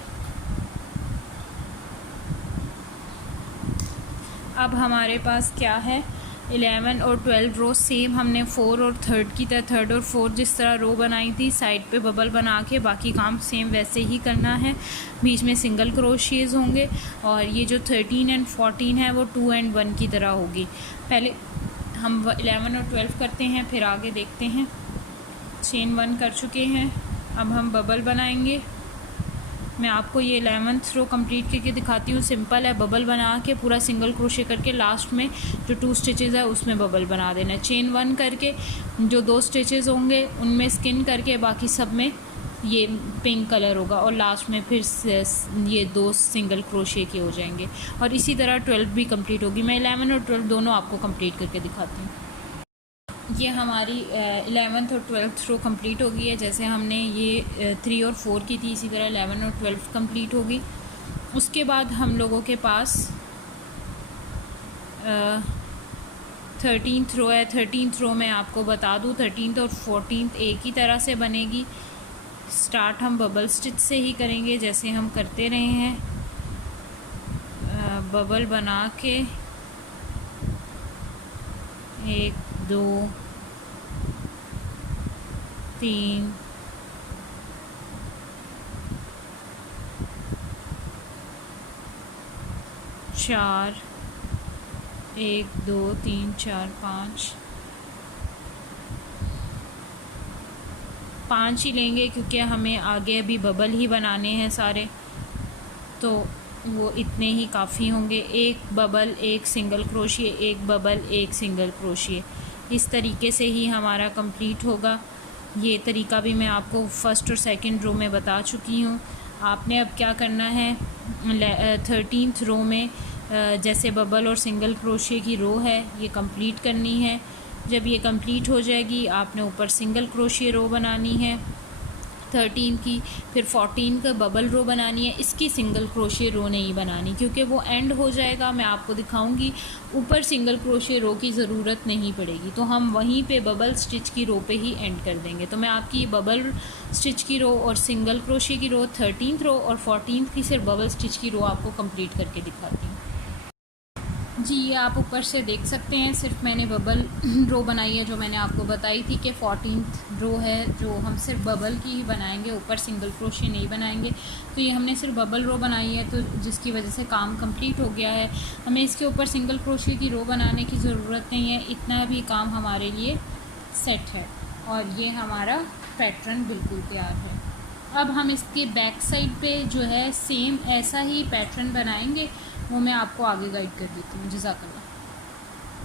अब हमारे पास क्या है, 11 और 12 रो सेम हमने 4 और 3 की तरह, 3 और 4 जिस तरह रो बनाई थी, साइड पे बबल बना के बाकी काम सेम वैसे ही करना है। बीच में सिंगल क्रोशियज होंगे और ये जो 13 एंड 14 है वो 2 एंड 1 की तरह होगी। पहले हम 11 और 12 करते हैं, फिर आगे देखते हैं। चेन 1 कर चुके हैं, अब हम बबल बनाएंगे। मैं आपको ये 11th रो कंप्लीट करके दिखाती हूँ। सिंपल है, बबल बना के पूरा सिंगल क्रोशे करके लास्ट में जो 2 स्टिचेस है उसमें बबल बना देना है। चेन 1 करके जो 2 स्टिचेस होंगे उनमें स्किन करके बाकी सब में ये पिंक कलर होगा और लास्ट में फिर ये 2 सिंगल क्रोशे के हो जाएंगे। और इसी तरह 12 भी कंप्लीट होगी। मैं 11 और 12 दोनों आपको कंप्लीट करके दिखाती हूँ। ये हमारी 11th और 12th रो कंप्लीट हो गई है। जैसे हमने ये 3 और 4 की थी, इसी तरह 11 और 12 कंप्लीट होगी। उसके बाद हम लोगों के पास 13th रो है। 13th रो मैं आपको बता दूँ, 13th और 14th एक ही तरह से बनेगी। स्टार्ट हम बबल स्टिच से ही करेंगे जैसे हम करते रहे हैं। बबल बना के 1 2 3 4 1 2 3 4 5 ही लेंगे क्योंकि हमें आगे अभी बबल ही बनाने हैं सारे, तो वो इतने ही काफ़ी होंगे। एक बबल एक सिंगल क्रोशिए, एक बबल एक सिंगल क्रोशिए, इस तरीके से ही हमारा कंप्लीट होगा। ये तरीका भी मैं आपको फर्स्ट और सेकंड रो में बता चुकी हूँ। आपने अब क्या करना है, 13th रो में जैसे बबल और सिंगल क्रोशिए की रो है ये कंप्लीट करनी है। जब ये कंप्लीट हो जाएगी आपने ऊपर सिंगल क्रोशिए रो बनानी है 13 की, फिर 14 का बबल रो बनानी है। इसकी सिंगल क्रोशिए रो नहीं बनानी क्योंकि वो एंड हो जाएगा। मैं आपको दिखाऊंगी ऊपर सिंगल क्रोशिए रो की ज़रूरत नहीं पड़ेगी, तो हम वहीं पे बबल स्टिच की रो पे ही एंड कर देंगे। तो मैं आपकी बबल स्टिच की रो और सिंगल क्रोशिए की रो 13th रो और 14th की सिर्फ बबल स्टिच की रो आपको कंप्लीट करके दिखाती हूँ। जी, ये आप ऊपर से देख सकते हैं, सिर्फ मैंने बबल रो बनाई है जो मैंने आपको बताई थी कि 14th रो है जो हम सिर्फ बबल की ही बनाएंगे, ऊपर सिंगल क्रोशिए नहीं बनाएंगे। तो ये हमने सिर्फ बबल रो बनाई है, तो जिसकी वजह से काम कंप्लीट हो गया है। हमें इसके ऊपर सिंगल क्रोशिए की रो बनाने की ज़रूरत नहीं है, इतना भी काम हमारे लिए सेट है। और ये हमारा पैटर्न बिल्कुल तैयार है। अब हम इसके बैक साइड पे जो है सेम ऐसा ही पैटर्न बनाएंगे, वो मैं आपको आगे गाइड कर देती हूँ। जज़ाकल्लाह।